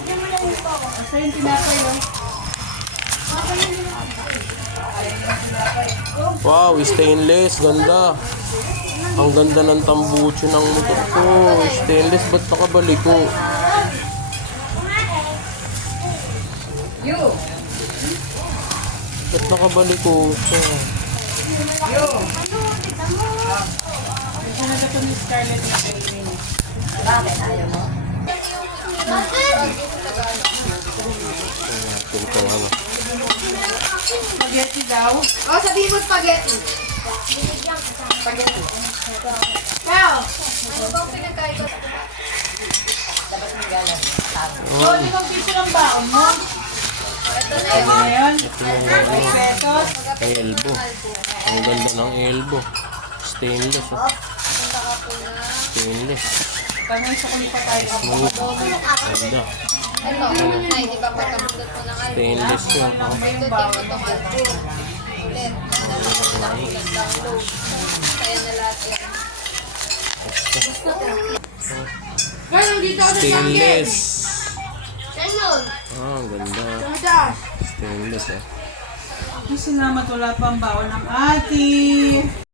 Asa yung tinapay oh? Wow, stainless. Ganda. Ang ganda ng tambucho ng motor ko. Stainless, ba't nakabalik ko? You! Ba't nakabalik ko? You! Ito na ito ni Scarlett na kainin. Bakit? Ayaw mo? Ito. Spaghetti daw. O, sabihin mo spaghetti. Spaghetti. Kaya, ano bang pinagkain ko? Oh, limang piso ng baon mo. Ito na yun. na yun? 5 pesos. Elbow. Ang ganda ng elbow. Stainless. Oh. Stainless. Pangay sa kulit pa tayo. Smooth. Ganda. Ito, ay, di ba pagkabundot mo ng albo? Stainless yun. Oh. Pindutin mo itong albo. Ulit. Nakulat lang load. Kaya na lahat yan. Stainless. Ah, ang ganda. Stainless eh. Salamat wala pang baon ng ate.